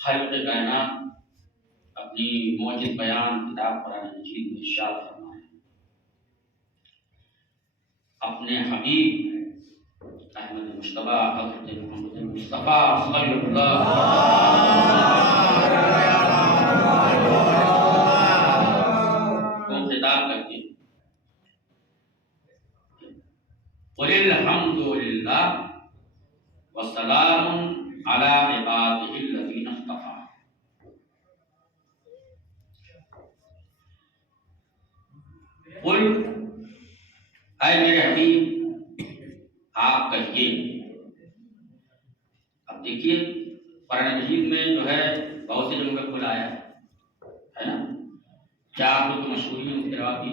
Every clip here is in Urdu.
خالق کائنات اپنی موجز بیان کتاب قرآن مجید میں ارشاد فرمائے، اپنے حبیب احمد مصطفیٰ حضرت محمد مصطفیٰ صلی اللہ کو خطاب کرتے قل الحمد للہ وسلام علی عبادہ الذین اصطفیٰ۔ قل اے میرے حبیب آپ کہیے۔ اب دیکھیے قرآن مجید میں جو ہے بہت سے جگہوں پہ قل آیا ہے نا، چار جو مشہوری ہیں اس کے علاوہ بھی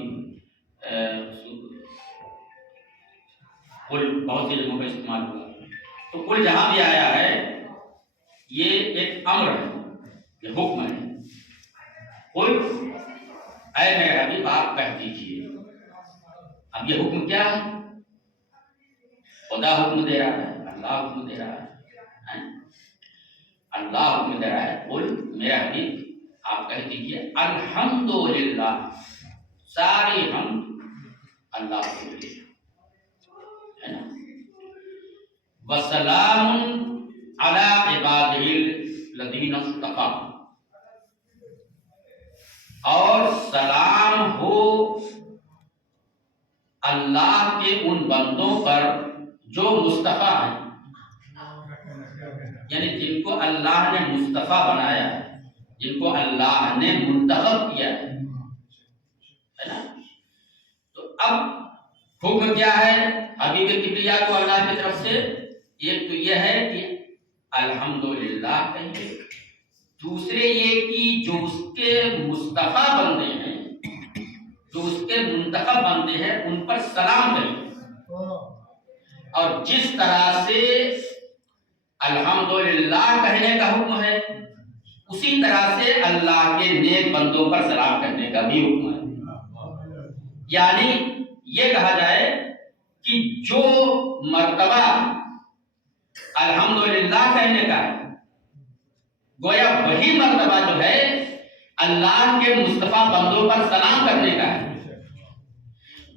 قل بہت سی جگہوں پہ استعمال ہوا۔ تو قل جہاں بھی آیا ہے یہ ایک امر ہے، یہ حکم ہے۔ قل اے میرے حبیب آپ کہہ دیجیے۔ اب یہ حکم کیا ہے؟ خدا حکم دے رہا ہے، اللہ حکم دے رہا ہے، اللہ حکم دے رہا ہے۔ قل میرے حبیب آپ کہہ دیجیے الحمدللہ، ساری حمد اللہ کے لیے ہے نا، وسلام علی عبادہ الذین اصطفیٰ، اور سلام ہو اللہ کے ان بندوں پر جو مصطفیٰ ہیں، یعنی جن کو اللہ نے مصطفیٰ بنایا ہے، جن کو اللہ نے منتخب کیا ہے نا۔ تو اب حکم کیا ہے حبیب کبریا کو اللہ کی طرف سے؟ ایک تو یہ ہے کہ الحمدللہ کہیے، دوسرے یہ کہ جو اس کے مصطفیٰ بندے ہیں، جو اس کے منتخب بندے ہیں، ان پر سلام کریے۔ اور جس طرح سے الحمدللہ کہنے کا حکم ہے، اسی طرح سے اللہ کے نیک بندوں پر سلام کرنے کا بھی حکم ہے۔ یعنی یہ کہا جائے کہ جو مرتبہ الحمدللہ کہنے کا ہے، گویا وہی مرتبہ جو ہے اللہ کے مصطفیٰ بندوں پر سلام کرنے کا ہے۔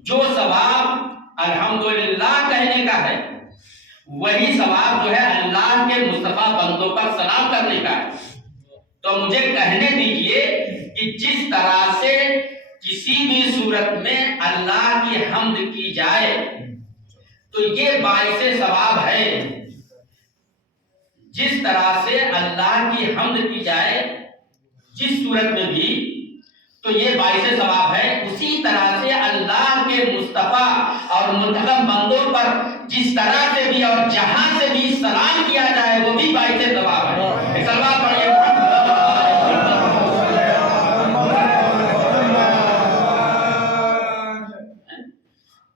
جو ثواب الحمدللہ کہنے کا ہے، وہی ثواب جو ہے اللہ کے مصطفیٰ بندوں پر سلام کرنے کا ہے۔ تو مجھے کہنے دیجئے کہ جس طرح سے کسی بھی صورت میں اللہ کی حمد کی جائے تو یہ باعث ثواب ہے، جس طرح سے اللہ کی حمد کی جائے جس صورت میں بھی تو یہ باعث ثواب ہے، اسی طرح سے اللہ کے مصطفیٰ اور منتخب بندوں پر جس طرح سے بھی اور جہاں سے بھی سلام کیا جائے وہ بھی باعث ثواب ہے۔ سلوات پڑھیے۔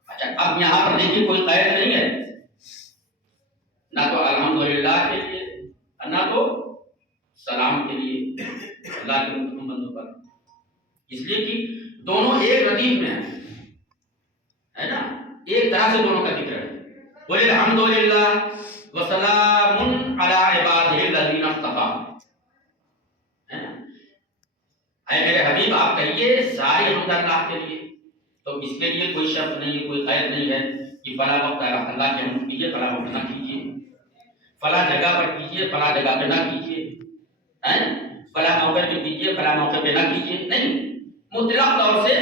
اچھا اب یہاں پر دیکھیے کوئی قید نہیں ہے، نہ تو الحمدللہ کے لیے نہ تو سلام کے لیے اللہ کے منتخب بندوں پر، اس لیے کہ دونوں ایک ردیف میں ہیں، ہے نا، ایک طرح سے دونوں کا ذکر ہے۔ قل الحمدللہ وسلام علی عبادہ الذین اصطفیٰ، ہے نا۔ اے میرے حبیب آپ کہیے ساری حمد اللہ کے لیے۔ تو اس کے لیے کوئی شرط نہیں ہے، کوئی قید نہیں ہے کہ فلاں وقت اللہ کی حمد کیجیے، فلاں وقت نہ کیجیے، فلاں جگہ پر کیجیے، فلاں جگہ پہ نہ کیجیے، فلاں موقع پہ کیجیے، فلاں موقع پہ نہ کیجیے، نہیں، مطلق طور سے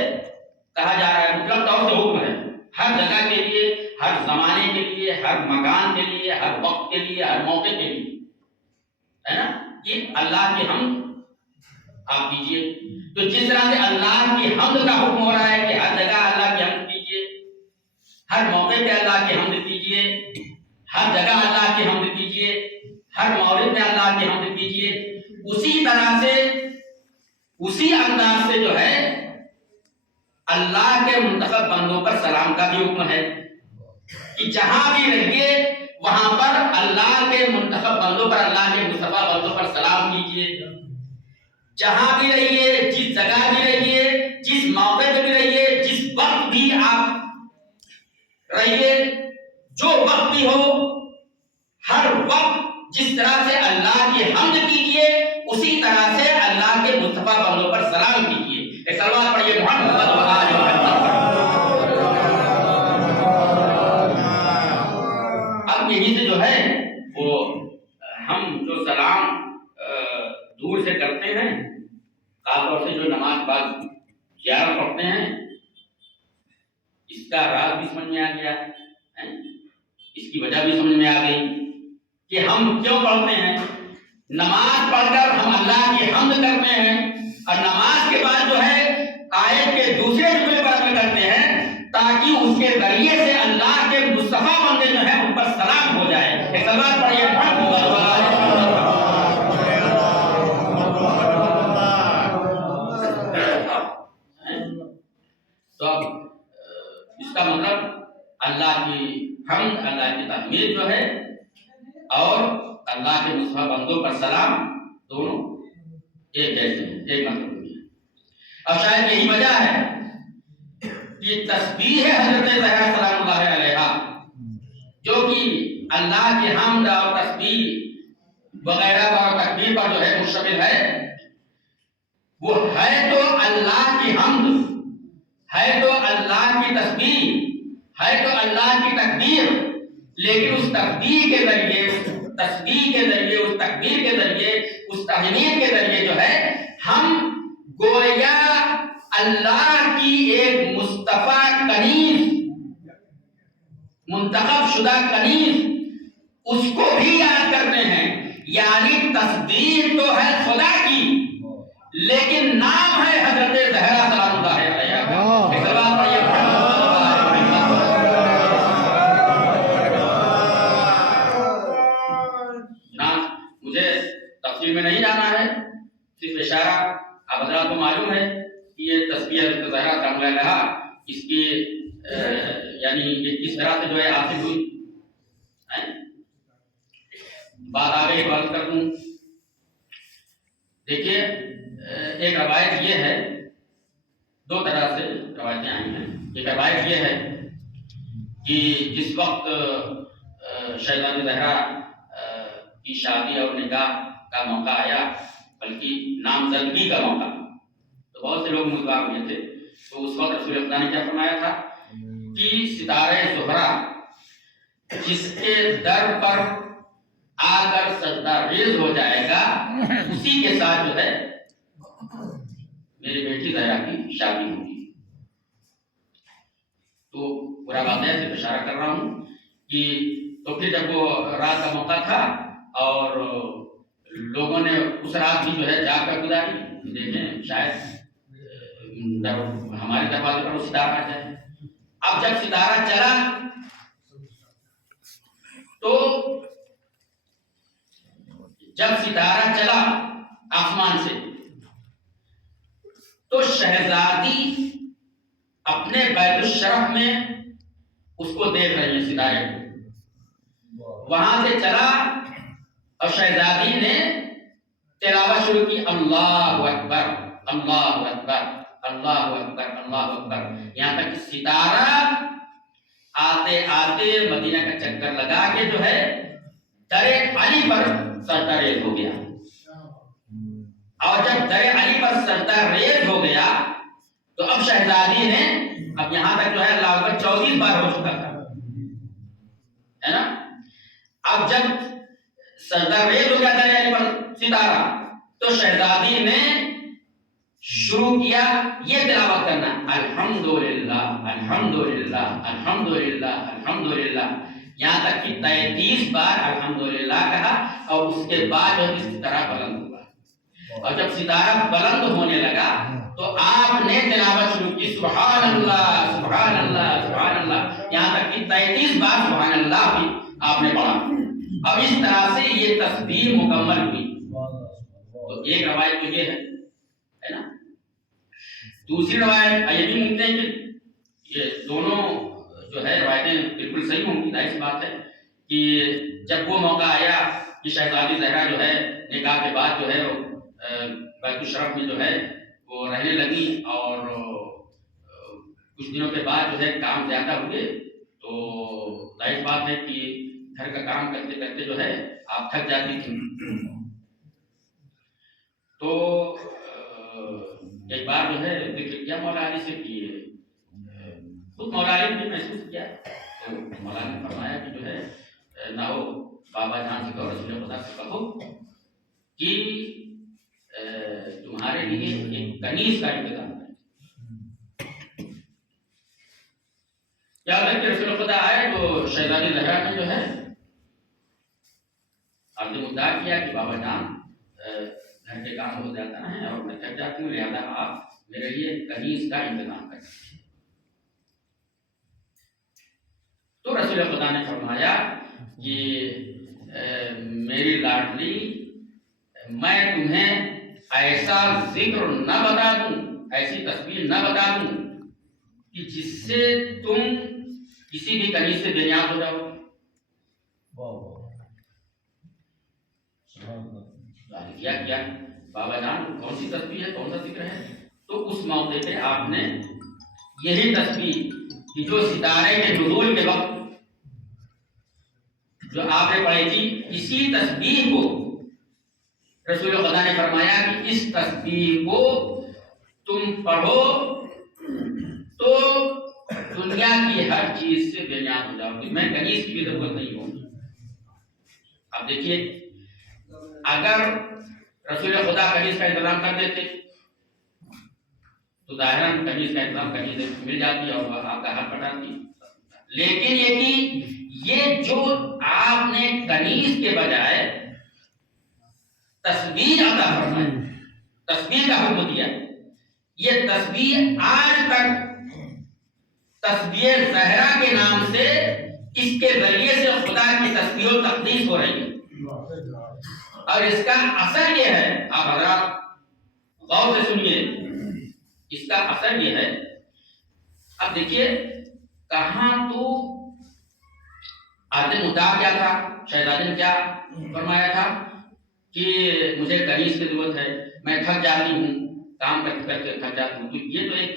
کہا جا رہا ہے، مطلق طور سے حکم ہے، ہر جگہ کے لیے، ہر زمانے کے لیے، ہر مکان کے لیے، ہر وقت کے لیے، ہر موقع کے لیے، ہے نا، کہ اللہ کی حمد آپ کیجیے۔ تو جس طرح سے اللہ کی حمد کا حکم ہو رہا ہے کہ ہر جگہ اللہ کی حمد کیجیے، ہر موقع پہ اللہ کی حمد کیجیے، ہر جگہ اللہ کی حمد کیجیے، ہر مورد میں اللہ کی حمد کیجیے، اسی طرح سے اسی انداز سے جو ہے اللہ کے منتخب بندوں پر سلام کا بھی حکم ہے کہ جہاں بھی رہیے وہاں پر اللہ کے منتخب بندوں پر، اللہ کے مصطفیٰ بندوں پر سلام کیجیے۔ جہاں بھی رہیے، جس جگہ بھی رہیے، جس موقع پہ بھی رہیے، جس وقت بھی آپ رہیے، جو وقت بھی ہو، ہر وقت جس طرح سے اللہ کی حمد کیجیے اسی طرح سے اللہ کے مصطفیٰ بندوں پر سلام کیجیے۔ ایک سلوات پڑھیے محمد صلی اللہ علیہ وسلم۔ اب یہی سے جو ہے وہ ہم جو سلام دور سے کرتے ہیں، خاص طور سے جو نماز بعد زیارت پڑھتے ہیں، اس کا راز بھی سمجھ میں آ گیا، اس کی وجہ بھی سمجھ میں آ گئی کہ ہم کیوں پڑھتے ہیں۔ نماز پڑھ کر ہم اللہ کی حمد کرتے ہیں، اور نماز کے بعد جو ہے آیت کے دوسرے جملے پر عمل کرتے ہیں تاکہ اس کے ذریعے سے اللہ کے مصطفیٰ بندے جو ہیں ان پر سلام ہو جائے۔ ایک سلوات پڑھیے محمد صلی اللہ علیہ وسلم۔ تو اب اس کا مطلب اللہ کی حمد، اللہ کی تحمید جو ہے اور اللہ کے مصطفیٰ بندوں پر سلام دونوں ایک جیسے ہیں، ایک مطلب ہے۔ اب شاید یہی وجہ ہے کہ تسبیح حضرت زہرا سلام اللہ علیہا، جو کہ اللہ کی حمد اور تسبیح وغیرہ اور تکبیر پر جو ہے مشتمل ہے، وہ ہے تو اللہ کی حمد، ہے تو اللہ کی تسبیح، ہے تو اللہ کی تکبیر، لیکن اس تسبیح کے ذریعے، اس تسبیح کے ذریعے، اس تکبیر کے ذریعے، اس تحمید کے ذریعے جو ہے ہم گویا اللہ کی ایک مصطفیٰ کنیز، منتخب شدہ کنیز، اس کو بھی یاد کرتے ہیں۔ یعنی تسبیح تو ہے خدا کی، لیکن نام ہے حضرت زہرا سلام اللہ علیہا۔ مجھے تفصیل میں نہیں جانا ہے، صرف اشارہ آپ حضرات کو معلوم ہے کہ یہ تسبیح حضرت زہرا سلام اللہ علیہا اس کی یعنی یہ کس طرح سے جو ہے حاصل ہوئی۔ بات آگے بات کر دوں، دیکھیے ایک روایت یہ ہے، دو طرح سے روایتیں آئی ہیں۔ ایک روایت یہ ہے کہ جس وقت شہزادی زہرا کی شادی اور نکاح کا موقع آیا، بلکہ نامزدگی کا موقع، تو بہت سے لوگ امیدوار ہوئے تھے، تو اس وقت رسول خدا نے کیا فرمایا تھا کہ ستارہ زہرا جس کے در پر آ کر سجدہ ریز ہو جائے گا، اسی کے ساتھ جو ہے میری بیٹی زہرا کی شادی ہوگی۔ تو پورا واقعہ سے اشارہ کر رہا ہوں کہ تو پھر جب وہ رات کا موقع تھا اور لوگوں نے اس رات بھی جو ہے جاگ کر گزاری، دیکھیں شاید جب ہمارے دروازے پر وہ ستارہ آ جائے۔ اب جب ستارہ چلا تو جب ستارہ چلا آسمان سے تو شہزادی اپنے بیت الشرف میں اس کو دیکھ رہی ہیں، ستارے کو۔ وہاں سے چلا اور شہزادی نے تلاوت شروع کی، اللہ اکبر اللہ اکبر اللہ اکبر اللہ اکبر، یہاں تک کہ ستارہ آتے آتے مدینہ کا چکر لگا کے جو ہے در علی پر سجدہ ریز ہو گیا۔ اور جب در علی پر سجدہ ریز ہو گیا تو اب شہزادی نے، اب یہاں تک جو ہے اللہ اکبر 34 بار ہو چکا تھا، ہے نا۔ اب جب سجدہ ریز ہو گیا در علی پر ستارہ، تو شہزادی نے شروع کیا یہ تلاوت کرنا، الحمدللہ الحمدللہ الحمدللہ الحمدللہ، یہاں تک کہ 33 بار الحمدللہ کہا، اور اس کے بعد جو اس طرح بلند ہوا۔ اور جب ستارہ بلند ہونے لگا تو آپ نے تلاوت شروع کی، سبحان اللہ سبحان اللہ سبحان اللہ، یہاں تک کہ 33 بار سبحان اللہ بھی آپ نے پڑھا۔ اب اس طرح سے یہ تسبیح مکمل ہوئی۔ تو ایک روایت تو یہ ہے نا۔ دوسری روایت یہ بھی ممکن ہے کہ یہ دونوں جو ہے روایتیں بالکل صحیح ہوں گی، ظاہر سی بات ہے کہ جب وہ موقع آیا کہ شہزادی زہرا جو ہے نکاح کے بعد جو ہے بیت الشرف میں جو ہے وہ رہنے لگی، اور کچھ دنوں کے بعد جو ہے کام زیادہ ہوئے تو ظاہر بات ہے کہ گھر کا کام کرتے کرتے جو ہے آپ تھک جاتی تھی. تو ایک بار جو ہے ذکر کیا مولا علی سے کہ خود مولا علی نے محسوس کیا تو مولا نے فرمایا کہ جو ہے نہ ہو بابا جان سے کہو رسول خدا سے کہو کہ تمہارے لیے ایک کنیز کا انتظام ہے. یاد ہے کہ رسول خدا آئے تو شہزادی زہرا نے جو ہے عرض مدعا کیا کہ بابا جان گھر کے کام ہو جاتا ہے اور میں تھک جاتی ہوں، لہٰذا آپ میرے لیے کنیز کا انتظام کریں. تو رسول خدا نے فرمایا کہ میری لاڈلی، میں تمہیں ایسا ذکر نہ بتا دوں، ایسی تصویر نہ بتا دوں کہ جس سے تم کسی بھی کنیز سے بے نیاز ہو جاؤ. کیا بابا جان کون سی تسبیح ہے، کون سا ذکر ہے؟ تو اس موقع پہ آپ نے یہی تسبیح کہ جو ستارے کے نزول کے وقت جو آپ نے پڑھی تھی، اسی تسبیح کو رسول خدا نے فرمایا کہ اس تسبیح کو تم پڑھو تو دنیا کی ہر چیز سے بے نیاز ہو جاؤ گی، میں کنیز کی بھی ضرورت نہیں ہوگی. اب دیکھیے اگر رسول خدا کنیز کا انتظام کر دیتے تو ظاہراً کنیز کا انتظام کنیز مل جاتی اور آپ کا حق پٹاتی. لیکن یہ جو آپ نے کنیز کے بجائے تسبیح عطا فرمائی، تسبیح کا حکم دیا، یہ تسبیح آج تک تسبیح زہرا کے نام سے اس کے ذریعے سے خدا کی تسبیح و تقدیس ہو رہی ہے. اور اس کا اثر یہ ہے، آپ حضرات غور سے سنیے، اس کا اثر یہ ہے. اب دیکھیے کہاں تو عرض مدعا کیا تھا، شہزادی نے کیا فرمایا تھا کہ مجھے کنیز کی ضرورت ہے، میں تھک جاتی ہوں، کام کرتے کرتے تھک جاتی ہوں. تو یہ تو ایک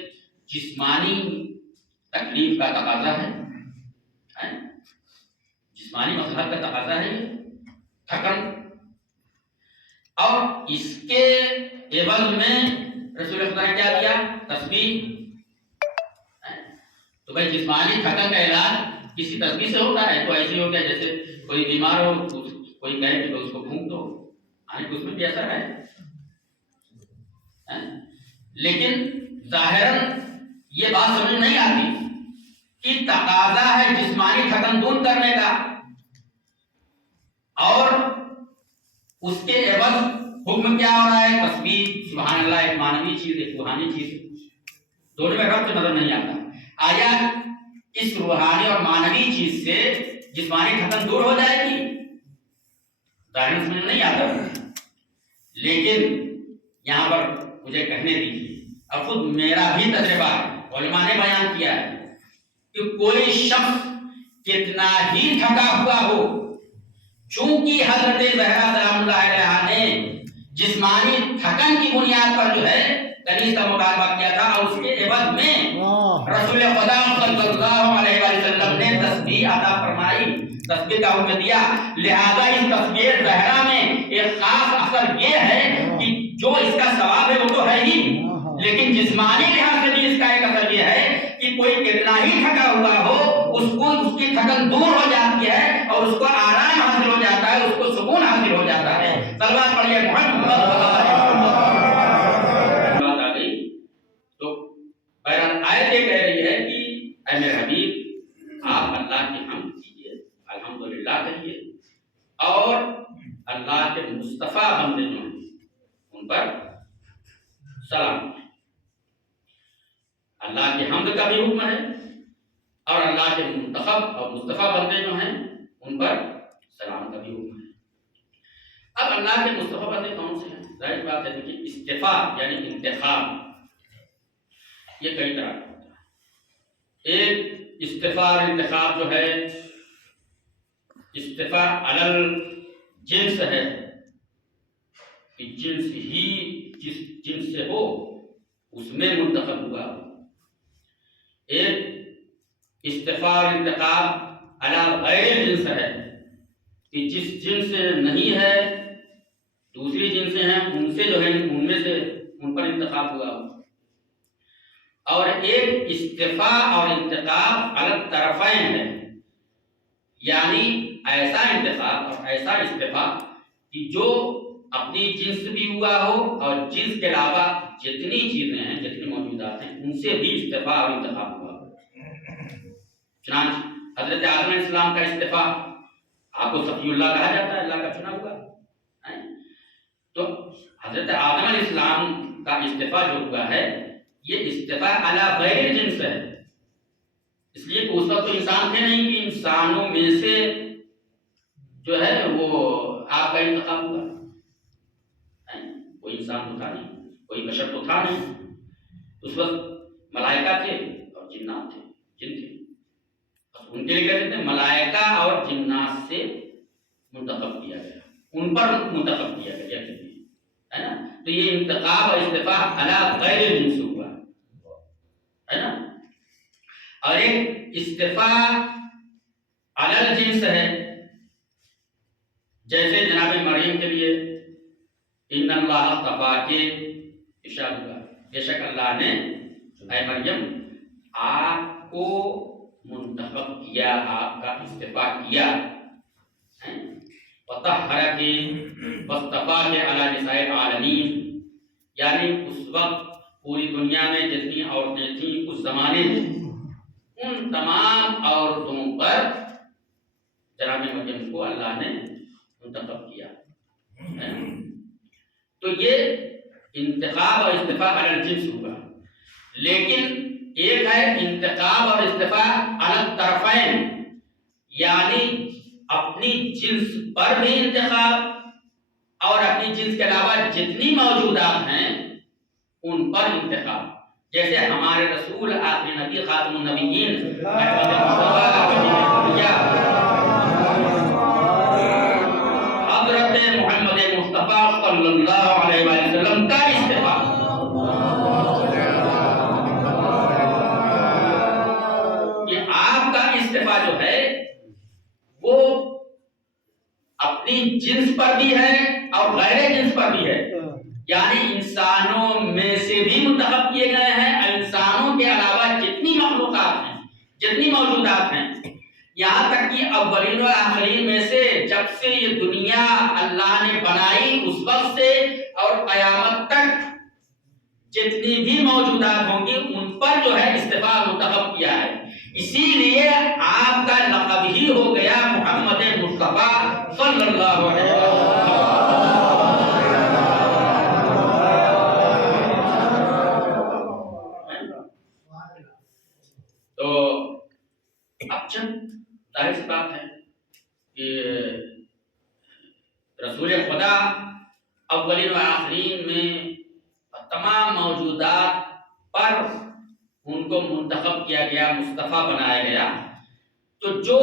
جسمانی تکلیف کا تقاضا ہے، جسمانی مسئلہ کا تقاضا ہے یہ تھکن. اور اس کے عوض میں رسول خدا نے کیا دیا؟ تسبیح. تو بھائی جسمانی تھکن کا علاج کسی تسبیح سے ہوتا ہے؟ تو ایسے ہو گیا جیسے کوئی بیمار ہو، کوئی کہے کہ اس کو پھونک دو، اس میں بھی اثر ہے. لیکن ظاہراً یہ بات سمجھ نہیں آتی کہ تقاضا ہے جسمانی تھکن دور کرنے کا، اور اس کے عوض حکم کیا ہو رہا ہے؟ تسبیح. سبحان اللہ ایک مانوی چیز، ایک روحانی چیز، دونوں میں ربط نظر نہیں آتا. آیا اس روحانی اور مانوی چیز سے جسمانی تھکن دور ہو جائے گی؟ ظاہر سمجھ نہیں آتا. لیکن یہاں پر مجھے کہنے دیجیے، اور خود میرا بھی تجربہ علماء نے بیان کیا ہے کہ کوئی شخص کتنا ہی تھکا ہوا ہو، چونکہ حضرت زہرا سلام اللہ علیہا نے جسمانی تھکن کی بنیاد پر جو ہے کنیز کا مطالبہ کیا تھا، اور اس کے عوض میں رسول خدا صلی اللہ علیہ وسلم نے تسبیح عطا فرمائی، تسبیح کا حکم دیا. لہذا اس تسبیح زہرا میں ایک خاص اثر یہ ہے کہ جو اس کا ثواب ہے وہ تو ہے ہی، لیکن جسمانی لحاظ سے بھی اس کا ایک اثر یہ ہے کہ کوئی کتنا ہی تھکا ہوا ہو، اس کو اس کی تھکن دور ہو جاتی ہے اور اس کو آرام حاصل ہو جاتا ہے، اس کو سکون حاصل ہو جاتا ہے. صلوات پڑھیے محمد صلی اللہ علیہ وسلم. بات آ گئی تو بہرحال آیت یہ کہہ رہی ہے کہ اے میرے حبیب آپ اللہ کی حمد کیجیے، الحمدللہ کہیے، اور اللہ کے مصطفیٰ بندے جو ہیں ان پر سلام. اللہ کی حمد کا بھی حکم ہے اور اللہ کے منتخب اور مصطفیٰ بندے جو ہیں ان پر سلام کا بھی حکم ہے. اب اللہ کے مصطفیٰ بندے کون سے ہیں؟ ظاہر بات ہے کہ استفاء یعنی انتخاب یہ کئی طرح کا ہوتا ہے. ایک استفاء اور انتخاب جو ہے، استفاء علل جنس ہے کہ جنس ہی جس جنس سے ہو اس میں منتخب ہوا. ایک استفاء اور انتخاب علی غیر جنس ہے کہ جس جنس سے نہیں ہے دوسری جنسیں ہیں ان سے جو ہے ان میں سے ان پر انتخاب ہوا، اور ایک استفاء اور انتخاب علی الطرفین ہے، یعنی ایسا انتخاب اور ایسا استفاء کہ جو اپنی جنس بھی ہوا ہو اور جنس کے علاوہ جتنی چیزیں ہیں جتنی موجودات ہیں ان سے بھی استفاء اور انتخاب ہوا ہو۔ چنانچہ حضرت آدم علیہ السلام کا استفاء، آپ کو صفی اللہ کہا جاتا ہے، اللہ کا چنا ہوا ہے، تو حضرت آدم علیہ السلام کا استفاء جو ہوا ہے یہ استفاء علی غیر جنس ہے، اس لیے کہ اس وقت تو انسان تھے نہیں کہ انسانوں میں سے جو ہے وہ آپ کا انتخاب ہوا، کوئی انسان تو تھا نہیں، کوئی بشر تو تھا نہیں، اس وقت ملائکہ تھے اور جنات تھے، جن تھے، ان کے لیے کہتے ہیں ملائکہ اور جنات سے منتخب کیا گیا، ان پر منتخب کیا گیا ہے نا، تو یہ انتخاب اور استفاء علی غیر جنس ہوا ہے نا، اور ایک استفاء علی الجنس ہے، جیسے جناب مریم کے لیے ان اللہ اصطفیٰ کے ارشاد ہوا، بے شک اللہ نے اے مریم آپ کو منتخب کیا، آپ کا استفاء کیا، وطہرک واصطفاک علی نساء العالمین، یعنی اس وقت پوری دنیا میں جتنی عورتیں تھیں اس زمانے میں ان تمام عورتوں پر جناب مریم کو اللہ نے منتخب کیا، تو یہ انتخاب اور استفاء علی الجنس ہوا، لیکن ایک ہے انتخاب اور استفاء علی الطرفین، یعنی اپنی جنس پر بھی انتخاب اور اپنی جنس کے علاوہ جتنی موجودات ہیں ان پر انتخاب، جیسے ہمارے رسول آخری نبی خاتم النبیین حضرت محمد مصطفیٰ صلی اللہ علیہ وسلم کا استفاء، یہ آپ کا استفاء جو ہے وہ اپنی جنس پر بھی ہے اور غیر جنس پر بھی ہے، یعنی انسانوں میں سے بھی منتخب کیے گئے ہیں، انسانوں کے علاوہ جتنی مخلوقات ہیں جتنی موجودات ہیں، یہاں تک کہ اولین و آخرین میں سے جب سے یہ دنیا اللہ نے بنائی اس وقت سے اور قیامت تک جتنی بھی موجودات ہوں گی ان پر جو ہے استفاء منتخب کیا ہے، اسی لیے آپ کا لقب ہی ہو گیا محمد مصطفیٰ صلی اللہ علیہ وسلم۔ تو اب جب ظاہر سی بات ہے کہ رسول خدا اولین و آخرین میں تمام موجودات پر ان کو منتخب کیا گیا، مصطفیٰ بنایا گیا، تو جو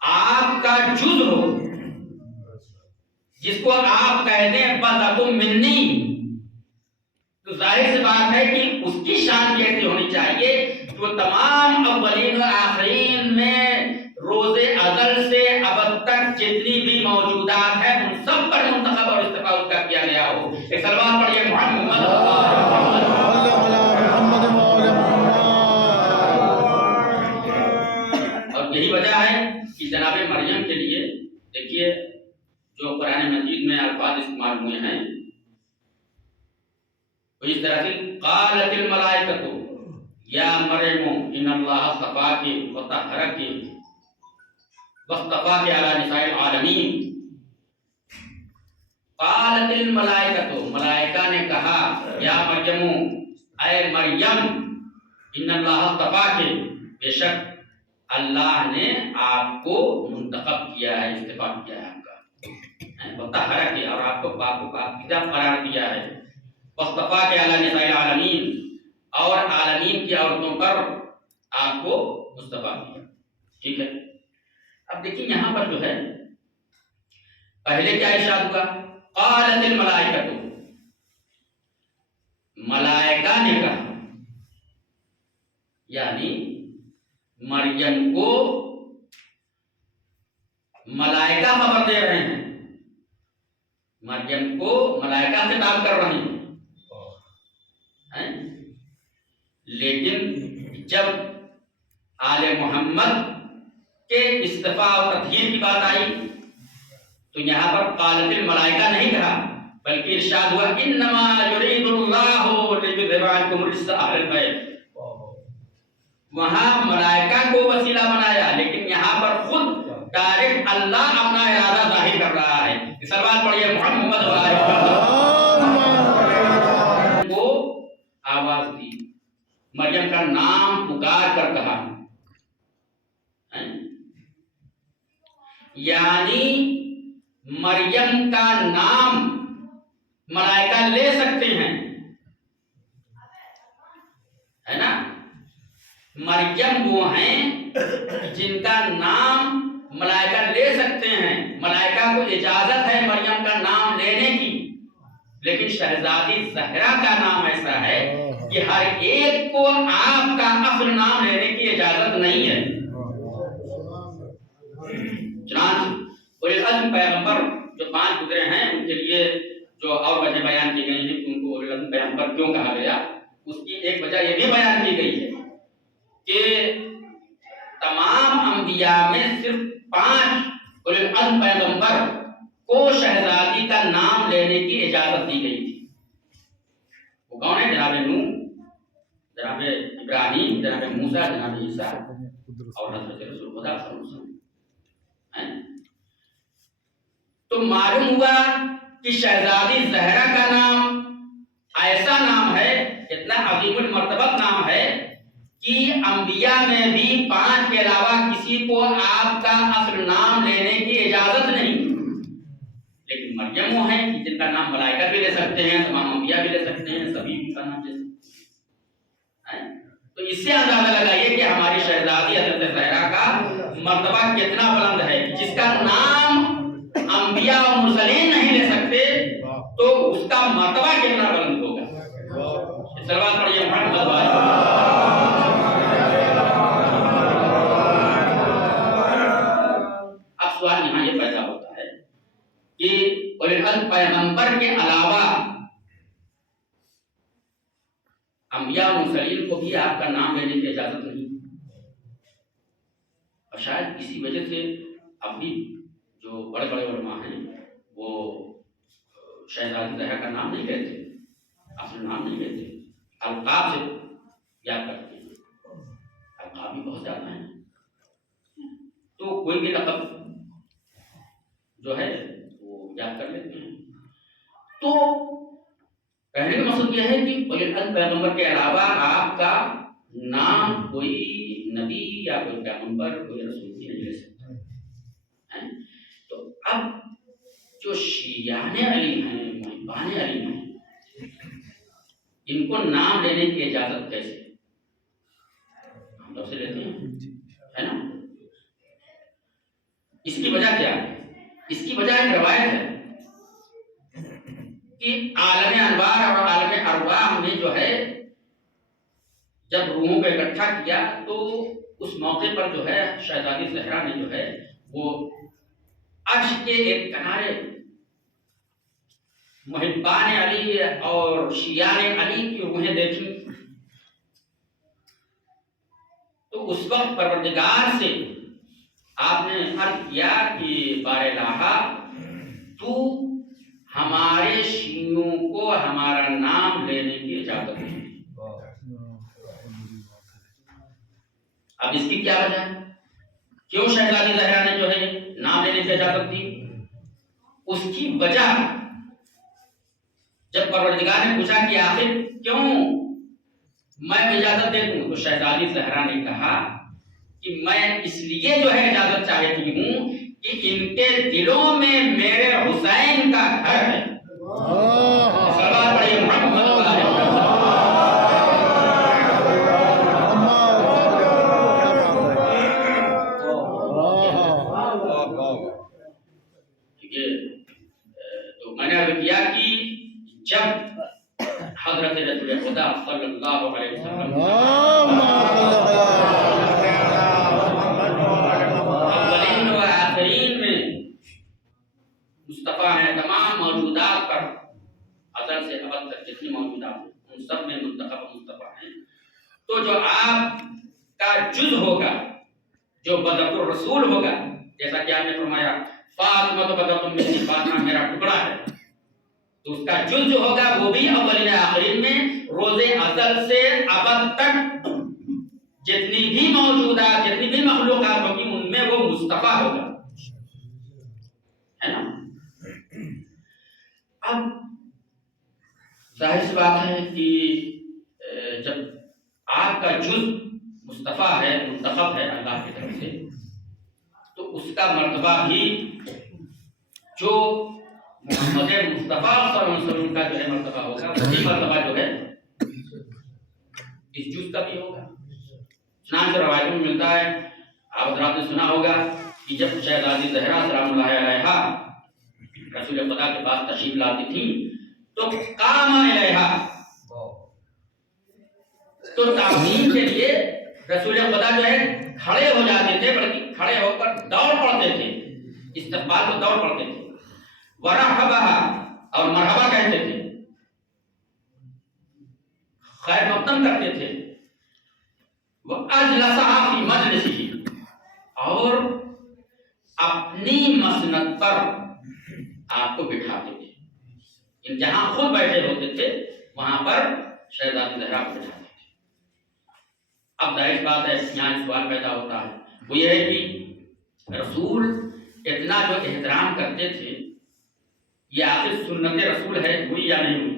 آپ کا جز ہو جس کو آپ کہتے ہیں بضعۃ منی، تو ظاہر سی بات ہے کہ اس کی شان کیسی ہونی چاہیے کہ وہ تمام اولین و آخرین میں روز ازل سے ابد تک جتنی بھی موجودات ہیں ان سب پر منتخب اور استفاء اس کا کیا گیا ہو۔ ایک سلوات پڑھیے محمد اور یہی وجہ ہے کہ جناب مریم کے لیے دیکھیے جو قرآن مجید میں الفاظ استعمال ہوئے ہیں وہ اس طرح سے قالت الملائکۃ یا مریم ان اللہ اصطفاک وطہرک واصطفاک علی نساء العالمین۔ قالت الملائکۃ، ملائکہ نے کہا یا مریم اے مریم ان اللہ اصطفاک، بے شک اللہ نے آپ کو منتخب کیا ہے، استفاء کیا ہے آپ کا، وطہرک اور آپ کو پاک و پاکیزہ قرار دیا ہے، واصطفاک علی نساء العالمین اور عالمین کی عورتوں پر آپ کو مصطفیٰ کیا، ٹھیک ہے۔ اب دیکھیں یہاں پر جو ہے پہلے کیا ارشاد ہوا، قالت الملائکۃ، ملائکہ نے کہا، یعنی مریم کو ملائکہ خبر دے رہے ہیں، مریم کو ملائکہ سے بات کر رہے ہیں، لیکن جب آل محمد کے استفاء اور تطہیر کی بات آئی تو یہاں پر قالت الملائکہ نہیں کہا، بلکہ ارشاد ہوا انما یرید اللہ لیذھب عنکم الرجس اہل البیت۔ وہاں ملائکہ کو وسیلہ بنایا، لیکن یہاں پر خود ڈائریکٹ اللہ اپنا ارادہ ظاہر کر رہا ہے۔ سلوات پڑھیے محمد کو آواز دی، مریم کا نام پکار کر کہا، یعنی مریم کا نام ملائکہ لے سکتے ہیں، ہے نا؟ مریم وہ ہیں جن کا نام ملائکہ لے سکتے ہیں، ملائکہ کو اجازت ہے مریم کا نام لینے کی، لیکن شہزادی زہرا کا نام ایسا ہے کہ ہر ایک کو آپ کا اصل نام لینے کی اجازت نہیں ہے۔ چنانچہ اولی العزم پیغمبر جو 5 گزرے ہیں ان کے لیے جو اور وجہ بیان کی گئی ہیں کہ ان کو اولی العزم پیغمبر کیوں کہا گیا، اس کی ایک وجہ یہ بھی بیان کی گئی ہے کہ تمام انبیاء میں صرف 5 اولی العزم پیغمبر کو شہزادی کا نام لینے کی اجازت دی گئی تھی۔ وہ کون ہے؟ جناب نوح، جناب ابراہیم، جناب موسیٰ، جناب عیسیٰ اور حضرت رسول خدا صلی اللہ علیہ وسلم۔ تو معلوم ہوا کہ شہزادی زہرا کا نام ایسا نام ہے، اتنا عظیم المرتبہ نام ہے کہ انبیاء میں بھی 5 کے علاوہ کسی کو آپ کا اصل نام لینے کی اجازت نہیں، لیکن مریم وہ ہیں جن کا نام ملائکہ بھی لے سکتے ہیں، تمام انبیاء بھی لے سکتے ہیں، سبھی کا نام لے سکتے ہیں۔ تو اس سے اندازہ لگائیے کہ ہماری شہزادی حضرت زہرا کا مرتبہ کتنا بلند ہے، جس کا نام انبیاء اور مرسلین نہیں لے سکتے تو اس کا مرتبہ کتنا بلند ہوگا۔ صلوات پڑھیے محمد والے۔ اب سوال یہاں یہ پیدا ہوتا ہے کہ اولی العزم پیغمبر کے علاوہ انبیاء اور مرسلین کو بھی آپ کا نام لینے کی اجازت نہیں، اور شاید اسی وجہ سے ابھی جو بڑے بڑے علماء ہیں وہ شہزادی زہرا کا نام نہیں لیتے، اصل نام نہیں لیتے، القاب سے یاد کرتے ہیں۔ القاب بھی بہت زیادہ ہیں، تو کوئی بھی لقب جو ہے وہ یاد کر لیتے ہیں۔ تو کہنے کا مقصد یہ ہے کہ اولی العزم پیغمبر کے علاوہ آپ کا نام کوئی نبی یا کوئی پیغمبر کوئی رسول نہیں لے سکتا۔ تو اب جو شیعان علی ہیں، محبان علی ہیں، ان کو نام لینے کی اجازت کیسے؟ ہم لوگ سے لیتے ہیں، ہے نا؟ اس کی وجہ کیا ہے؟ اس کی وجہ ایک روایت ہے کہ عالم انوار اور عالم ارواح میں جو ہے جب روحوں کو اکٹھا کیا تو اس موقع پر جو ہے شہزادی زہرا نے جو ہے وہ عرش کے ایک کنارے محبان علی اور شیعان علی کی روحیں دیکھی، تو اس وقت پروردگار سے آپ نے عرض کیا کہ بار الہا تو ہمارے شیعوں کو ہمارا نام لینے کی اجازت ہے۔ اب اس کی کیا وجہ ہے؟ کیوں شہزادی زہرا نے جو ہے نام لینے کی اجازت دی؟ اس کی وجہ جب پروردگار نے پوچھا کہ آخر کیوں میں اجازت دے دوں، تو شہزادی زہرا نے کہا کہ میں اس لیے جو ہے اجازت چاہتی ہوں کہ ان کے دلوں میں میرے حسین کا گھر ہے۔ صلوات پڑھیے محمد والے۔ تو میں نے ابھی کیا کہ جب حضرت رسول خدا صلی اللہ علیہ وسلم کا جز ہوگا جو بدعت الرسول ہوگا، جیسا کہ آپ نے فرمایا فاطمہ تو بدعت منی، فاطمہ میرا ٹکڑا ہے، تو اس کا جز جو ہوگا وہ بھی اولین آخرین میں روز ازل سے ابد تک جتنی بھی موجودات، جتنی بھی مخلوقات ہوگی ان میں وہ مصطفیٰ ہوگا، ہے نا۔ اب ظاہر سی بات ہے کہ جب آپ کا جز مصطفیٰ ہے، منتخب ہے اللہ کی طرف سے، تو اس کا مرتبہ بھی جو محمد مصطفیٰ صلی اللہ علیہ وسلم کا جو ہے مرتبہ ہوگا، وہی مرتبہ جو ہے اس جز کا بھی ہوگا۔ چنانچہ روایتوں میں ملتا ہے، آپ حضرات نے سنا ہوگا کہ جب شہزادی زہرا سلام اللہ علیہا رسول خدا کے پاس تشریف لاتی تھی تو قام علیہا، تو تعظیم کے لیے رسول خدا جو ہے کھڑے ہو جاتے تھے، بلکہ کھڑے ہو کر دوڑ پڑتے تھے، استقبال کو دوڑ پڑتے تھے، ورحبہا اور مرحبا کہتے تھے، خیر مقدم کرتے تھے، وَأَجْلَسَهَا فِي مَجْلِسِهِ اور اپنی مسند پر آپ کو بٹھاتے تھے، جہاں خود بیٹھے ہوتے تھے وہاں پر شہزادی زہرا کو بٹھاتے تھے۔ اب ظاہر بات ہے یہاں سوال پیدا ہوتا ہے، وہ یہ ہے کہ رسول اتنا جو احترام کرتے تھے، یہ آخر سنت رسول ہے، ہوئی یا نہیں ہوئی؟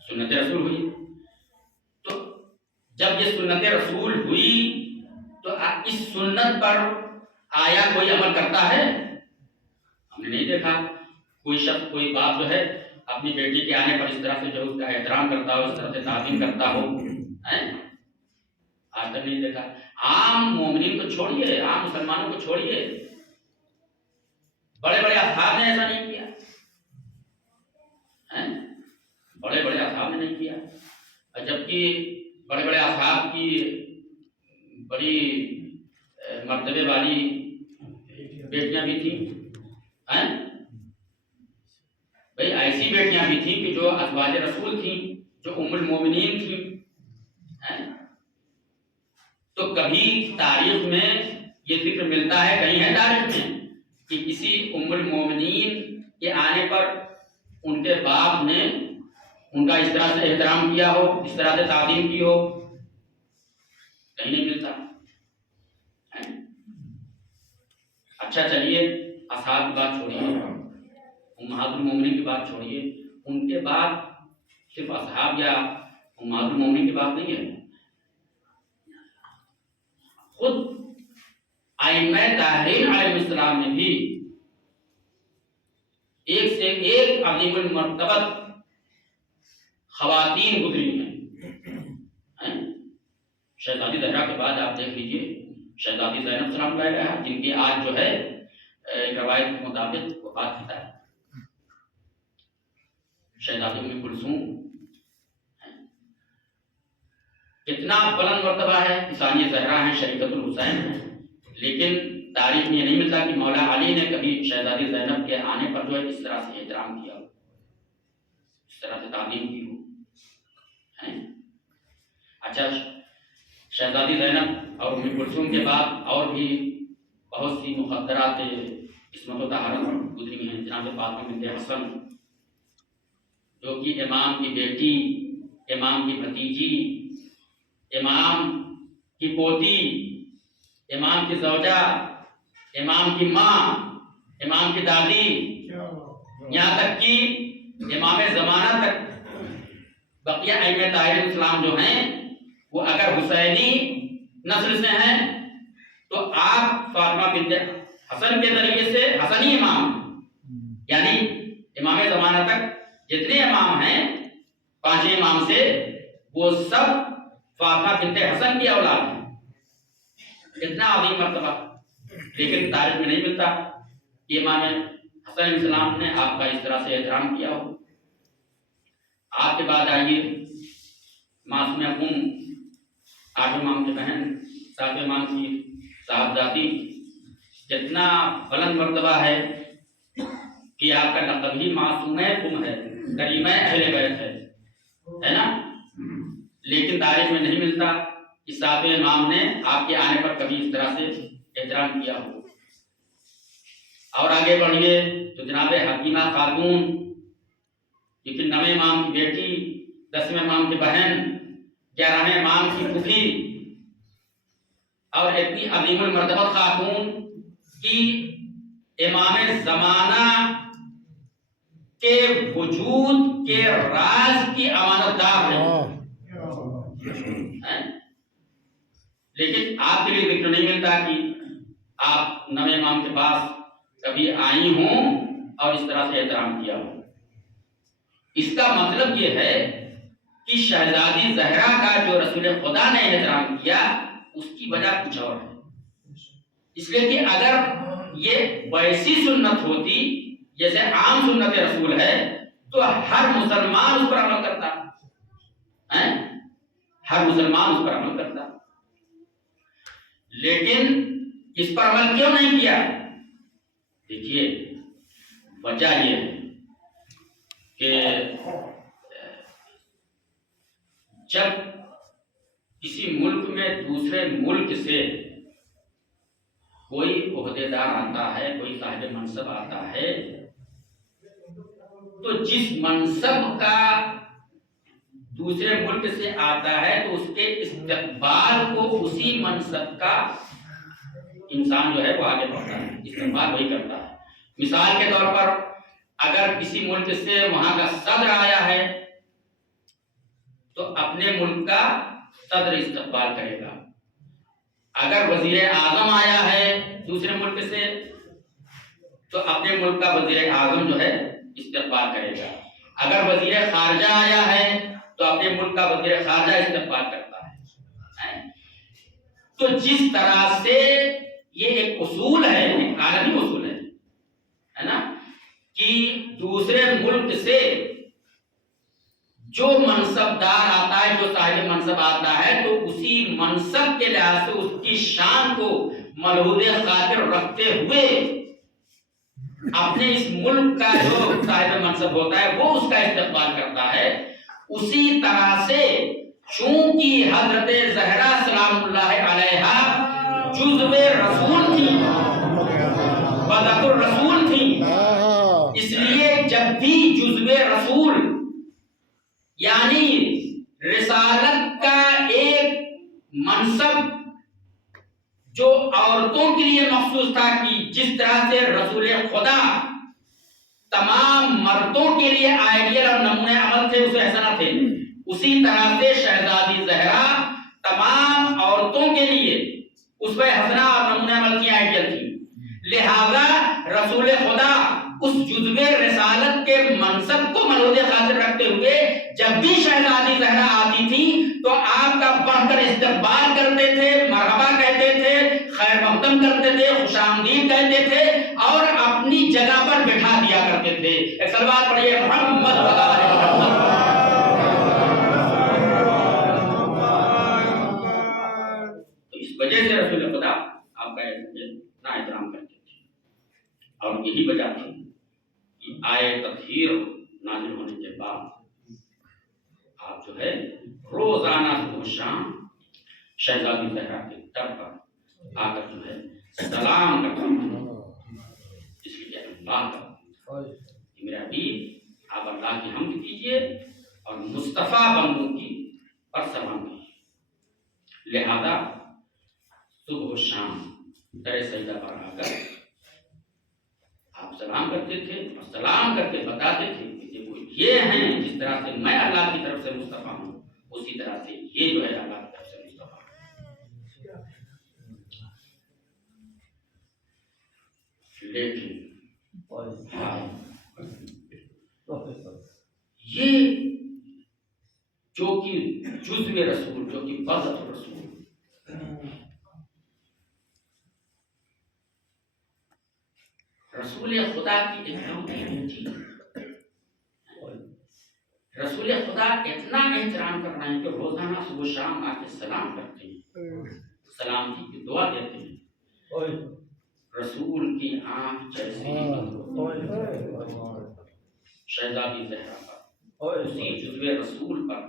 سنت رسول ہوئی۔ تو جب یہ سنت رسول ہوئی تو اس سنت پر آیا کوئی عمل کرتا ہے؟ ہم نے نہیں دیکھا کوئی شخص، کوئی باپ جو ہے اپنی بیٹی کے آنے پر اس طرح سے جو اس کا احترام کرتا ہو، اس طرح سے تعظیم کرتا ہو، آج تک نہیں دیکھا۔ عام مومنین کو چھوڑیے، عام مسلمانوں کو چھوڑیے، بڑے بڑے اصحاب نے ایسا نہیں کیا، بڑے بڑے اصحاب نے نہیں کیا، جبکہ بڑے بڑے اصحاب کی بڑی مرتبے والی بیٹیاں بھی تھیں، بھئی ایسی بیٹیاں بھی تھیں کہ جو ازواج رسول تھیں، جو ام المومنین تھیں، تو کبھی تاریخ میں یہ ذکر ملتا ہے، کہیں ہے تاریخ میں کہ کسی ام المومنین کے آنے پر ان کے باپ نے ان کا اس طرح سے احترام کیا ہو، اس طرح سے تعظیم کی ہو؟ کہیں نہیں ملتا۔ اچھا چلیے، اصحاب کی بات چھوڑیے، امہات المومنین کی بات چھوڑیے، ان کے بعد صرف اصحاب یا امہات المومنین کی بات نہیں ہے، خود ائمہ طاہرین علیہ السلام نے بھی ایک سے ایک عظیم المرتبت خواتین گزری ہیں۔ شہزادی زہرا کے بعد آپ دیکھ لیجئے شہزادی زینب سلام اللہ علیہا، جن کی آج جو ہے ایک روایت کے مطابق وفات ہوتا ہے، شہزادی ام کلثوم، کتنا بلند مرتبہ ہے، ثانیہ زہرا ہیں، شریفۃ الحسین ہیں، لیکن تاریخ میں یہ نہیں ملتا کہ مولا علی نے کبھی شہزادی زینب کے آنے پر جو ہے اس طرح سے احترام کیا ہو، اس طرح سے تعظیم کی ہو۔ اچھا، شہزادی زینب اور ام کلثوم کے بعد اور بھی بہت سی مقدرات عصمت و طہارت گزری ہیں، جناب فاطمہ بنت حسن جو کہ امام کی بیٹی، امام کی بھتیجی، امام کی پوتی، امام کی زوجہ، امام کی ماں، امام کی دادی، یہاں تک کہ امام زمانہ تک بقیہ ائمہ طاہرین اسلام جو ہیں وہ اگر حسینی نسل سے ہیں تو آپ فاطمہ بنت حسن کے ذریعے سے حسنی امام، یعنی امام زمانہ تک جتنے امام ہیں پانچ امام سے وہ سب فاطمہ بنت حسن کی اولاد ہیں، اتنا عظیم مرتبہ، لیکن تاریخ میں نہیں ملتا کہ امام حسن علیہ السلام نے آپ کا اس طرح سے احترام کیا ہو۔ آپ کے بعد آئیے معصومہ ام، آٹھ امام کی بہن، سات امام کی صاحبزادی، جتنا بلند مرتبہ ہے کہ آپ کا لقب ہی معصومہ ام ہے، کریمہ اہل بیت ہے نا، لیکن تاریخ میں نہیں ملتا کہ ساتویں امام نے آپ کے آنے پر کبھی اس طرح سے احترام کیا ہو۔ اور آگے بڑھیے تو جناب حکیمہ خاتون، یہ پھر 9ویں امام کی بیٹی، 10ویں امام کی بہن، 11ویں امام کی پھوپھی، اور اتنی عظیم المرتبہ خاتون کی امام زمانہ کے وجود کے راز کی امانت دار ہے، لیکن آپ کے لیے ذکر نہیں ملتا کہ آپ 9ویں امام کے پاس کبھی آئی ہوں اور اس طرح سے احترام کیا ہو۔ اس کا مطلب یہ ہے کہ شہزادی زہرا کا جو رسول خدا نے احترام کیا اس کی وجہ کچھ اور ہے، اس لیے کہ اگر یہ ویسی سنت ہوتی جیسے عام سنت رسول ہے تو ہر مسلمان اس پر عمل کرتا، ہر مسلمان اس پر عمل کرتا، لیکن اس پر عمل کیوں نہیں کیا؟ دیکھیے وجہ یہ ہے کہ جب کسی ملک میں دوسرے ملک سے کوئی عہدیدار آتا ہے، کوئی صاحب منصب آتا ہے، تو جس منصب کا دوسرے ملک سے آتا ہے تو اس کے استقبال کو اسی منصب کا انسان جو ہے وہ آگے بڑھتا ہے، استقبال وہی کرتا ہے۔ مثال کے طور پر اگر کسی ملک سے وہاں کا صدر آیا ہے تو اپنے ملک کا صدر استقبال کرے گا، اگر وزیر اعظم آیا ہے دوسرے ملک سے تو اپنے ملک کا وزیر اعظم جو ہے استقبال کرے گا، اگر وزیر خارجہ آیا ہے تو اپنے ملک کا وزیر خارجہ استقبال کرتا ہے۔ تو جس طرح سے یہ ایک اصول ہے، ایک عالمی اصول ہے نا، کہ دوسرے ملک سے جو منصب دار آتا ہے، جو صاحب منصب آتا ہے، تو اسی منصب کے لحاظ سے اس کی شان کو ملحوظ خاطر رکھتے ہوئے اپنے اس ملک کا جو صاحب منصب ہوتا ہے وہ اس کا استقبال کرتا ہے۔ اسی طرح سے چونکہ حضرت زہرا سلام اللہ علیہا جزو رسول تھی، بدت الرسول تھی، اس لیے جب بھی جزو رسول یعنی رسالت کا ایک منصب جو عورتوں کے لیے مخصوص تھا، کہ جس طرح سے رسول خدا تمام مردوں کے لیے آئیڈیل اور نمونے عمل تھے، اسے حسنہ تھے، اسی طرح سے شہزادی زہرا تمام عورتوں کے لیے اس پہ حسنہ اور نمونے عمل کی آئیڈیل تھی۔ لہذا رسول خدا اس جزو رسالت کے منصب کو ملحوظ خاطر رکھتے ہوئے جب بھی شہزادی زہرا آتی تھی تو آپ کا بڑھ کر استقبال کرتے تھے، مرحبا کہتے تھے، خیر مقدم کرتے تھے، خوش آمدید کہتے تھے اور اپنی جگہ پر بٹھا دیا کرتے تھے۔ ایک صلوات پڑھیے محمد و آل محمد۔ تو اس وجہ سے رسول خدا آپ کا اتنا احترام کرتے تھے، اور یہی وجہ تھی کہ آئے تطہیر نازل ہونے کے بعد آپ جو ہے روزانہ صبح و شام شہزادی زہرا کے در پر آ کر جو ہے سلام کرتا ہوں، اس لیے اللہ کا میرے حبیب آپ اللہ کی حمد کیجئے اور مصطفیٰ بندوں کی پر سلام کیجئے۔ لہذا صبح و شام در سجدہ پر آ کر آپ سلام کرتے تھے اور سلام کر کے بتاتے تھے کہ دیکھو یہ ہیں، جس طرح سے میں اللہ کی طرف سے مصطفیٰ ہوں اسی طرح سے یہ جو ہے اللہ کی طرف سے مصطفیٰ ہے۔ لیکن یہ جو کہ جزو رسول، جو کہ بدت رسول، رسول خدا کی احترام تھی، رسول خدا اتنا احترام کرنا ہے کہ روزانہ صبح و شام آ کے سلام کرتے ہیں، سلامتی کی دعا دیتے ہیں۔ رسول کی آنکھ جیسی شہزادی زہرا پر، اسی جزو رسول پر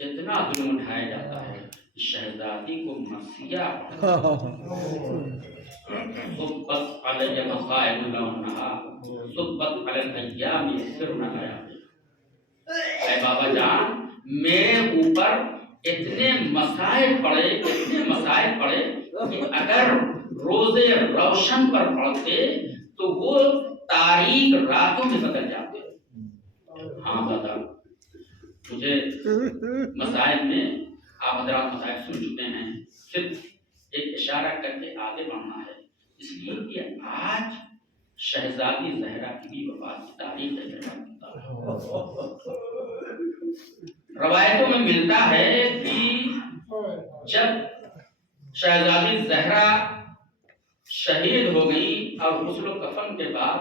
اتنا ظلم اٹھایا جاتا ہے کہ شہزادی کو مرثیہ صبت علیہ مصائب لونہا صبت علی الایام یسرن حیاتی. اے بابا جان میرے اوپر اتنے مسائب پڑے کہ اگر روزے روشن پر پڑتے تو وہ تاریک راتوں میں بدل جاتے. ہاں دادا مجھے مسائل میں آپ حضرات مسائل سن چکے ہیں، صرف ایک اشارہ کر کے آگے بڑھنا ہے، اس لیے کہ آج شہزادی زہرا کی بھی وفات کی تاریخ ہے. روایتوں میں ملتا ہے کہ جب شہزادی زہرا شہید ہو گئی اور غسل و کفن کے بعد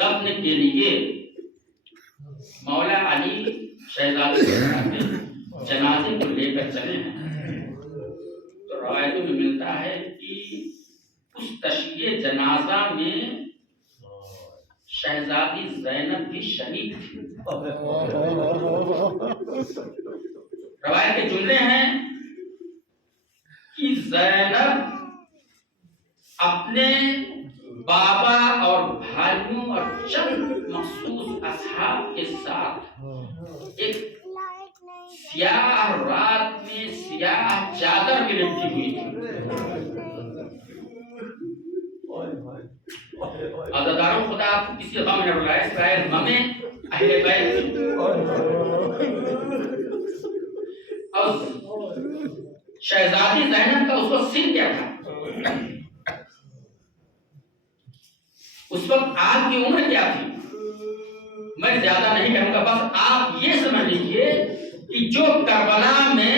دفن کے لیے مولا علی شہزادی زہرا کے جنازے کو لے کر چلے ہیں، تو روایتوں میں ملتا ہے کہ اس تشییع جنازہ میں شہزادی زینب بھی شریک تھی. روایت کے جملے ہیں کہ زینب اپنے بابا اور بھائیوں اور چند مخصوص اصحاب کے ساتھ ایک سیاہ رات میں سیاہ چادر میں لپٹی ہوئی تھی. عزاداروں خدا آپ کو کسی غم نہ رلائے سوائے غم اہل بیت. اور شہزادی زینب کا اس وقت سن کیا تھا؟ اس وقت آپ کی عمر کیا تھی؟ میں زیادہ نہیں کہوں گا، بس آپ یہ سمجھ لیجیے کہ جو کربلا میں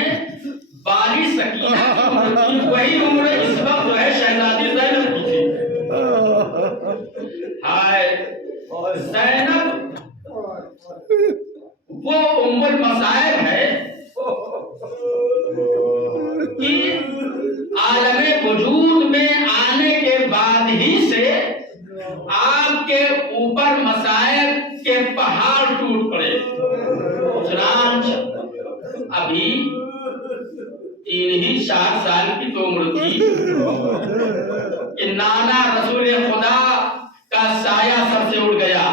بالی سکینہ کی عمر تھی وہی عمر اس وقت جو ہے شہزادی زینب کی تھی. ہائے زینب وہ ام المصائب ہے کہ عالم وجود میں آنے کے بعد ہی سے آپ کے اوپر مصائب کے پہاڑ ٹوٹ پڑے. چنانچہ ابھی 3-4 سال کی تو عمر تھی کہ نانا رسول خدا کا سایہ سر سے اڑ گیا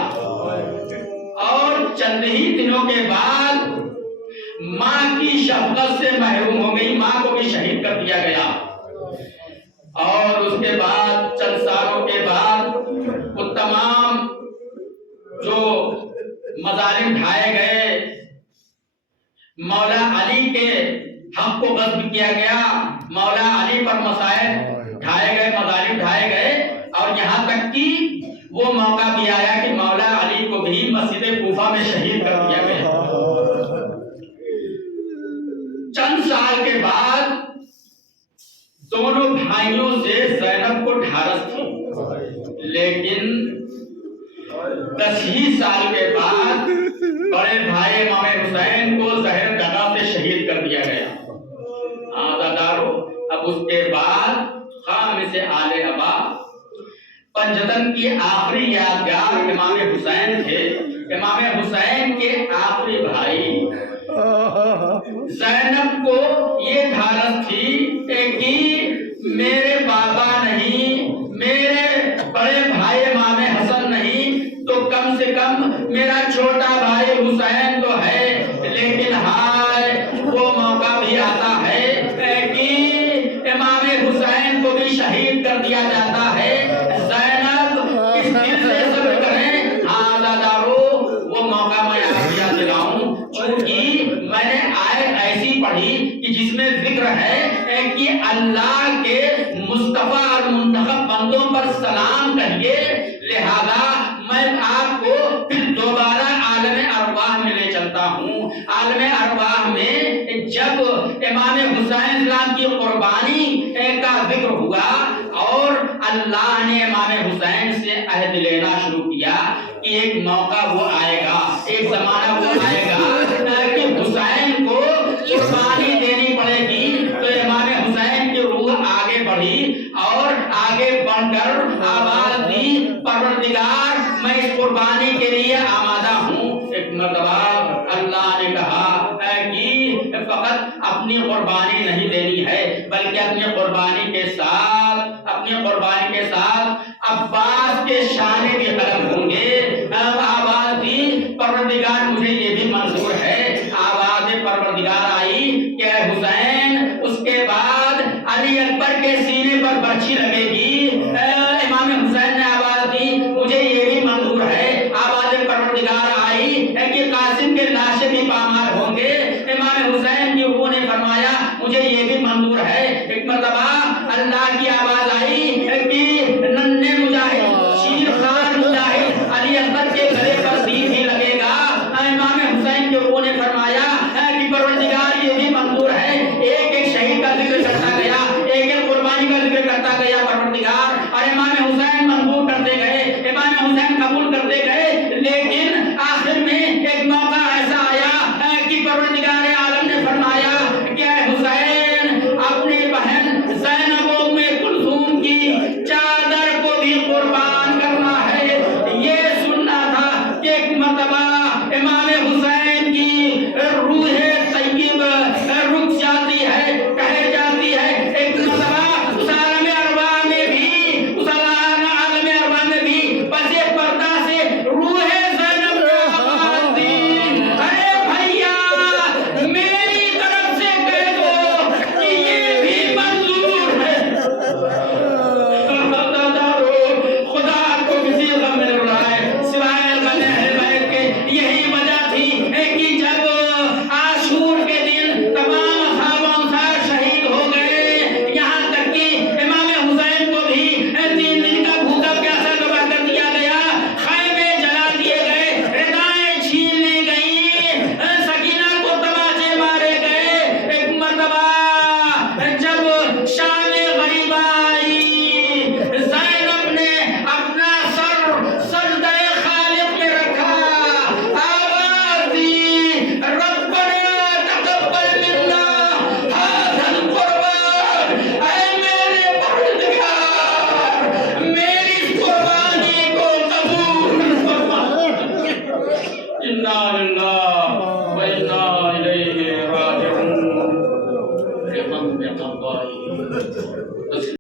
اور چند ہی دنوں کے بعد ماں کی شفقت سے محروم ہو گئی، ماں کو بھی شہید کر دیا گیا. اور اس کے بعد چند سالوں کے بعد وہ تمام جو مظالم ڈھائے گئے، مولا علی کے حق کو غصب کیا گیا، مولا علی پر مصائب ڈھائے گئے، مظالم ڈھائے گئے، اور یہاں تک کہ وہ موقع بھی آیا کہ مولا علی کو بھی مسجد کوفہ میں شہید کر دیا گیا. چند سال کے بعد دونوں بھائیوں سے زینب کو ڈھارس تھی، لیکن 10 ہی سال کے بعد بڑے بھائی امام حسین کو زہر دغا سے شہید کر دیا گیا. عزادارو اب اس کے بعد خامس آل ابا پنجتن کی آخری یادگار امام حسین تھے. امام حسین کے آخری بھائی زینب کو یہ دھارس تھی کہ میرے بابا نہیں، میرے بڑے بھائی امام حسن نہیں تو کم سے کم میرا چھوٹا بھائی حسین تو ہے. لیکن ہائے وہ موقع بھی آتا ہے کہ امام حسین کو بھی شہید کر دیا جاتا ہے. زینب اس دل سے صبر کریں. عزادارو وہ موقع میں آپ یاد دلاؤں، چونکہ میں نے آیت ایسی پڑھی کہ جس میں ذکر ہے کہ اللہ کے مصطفیٰ اور منتخب بندوں پر سلام کہیے، لہذا میں آپ کو پھر دوبارہ عالم ارواح میں لے چلتا ہوں. عالم ارواح میں جب امام حسین اسلام کی قربانی کا ذکر ہوا اور اللہ نے امام حسین سے عہد لینا شروع کیا کہ ایک موقع وہ آئے گا، ایک زمانہ وہ آئے گا کہ حسین کو قربانی دینی پڑے گی. تو امام حسین کی روح آگے بڑھی اور آگے بڑھ کر آواز دی، پروردگار میں اس قربانی کے لیے آمادہ ہوں. ایک مرتبہ اللہ نے کہا کہ نہیں دینی ہے، بلکہ اپنی قربانی کے ساتھ عباس کے شانے بھی قلم ہوں گے۔ آواز دی پروردگار مجھے یہ بھی منظور ہے، آواز پروردگار آئی کہ اے حسین، اس کے بعد علی اکبر کے سینے پر برچھی لگے گی۔ امام حسین نے آواز دی مجھے یہ بھی منظور ہے، آواز پروردگار آئی کہ قاسم کے لاشیں بھی پامال ہوں گے۔ امام حسین کی روح نے فرمایا مجھے یہ بھی منظور ہے۔ ایک مرتبہ اللہ کی آواز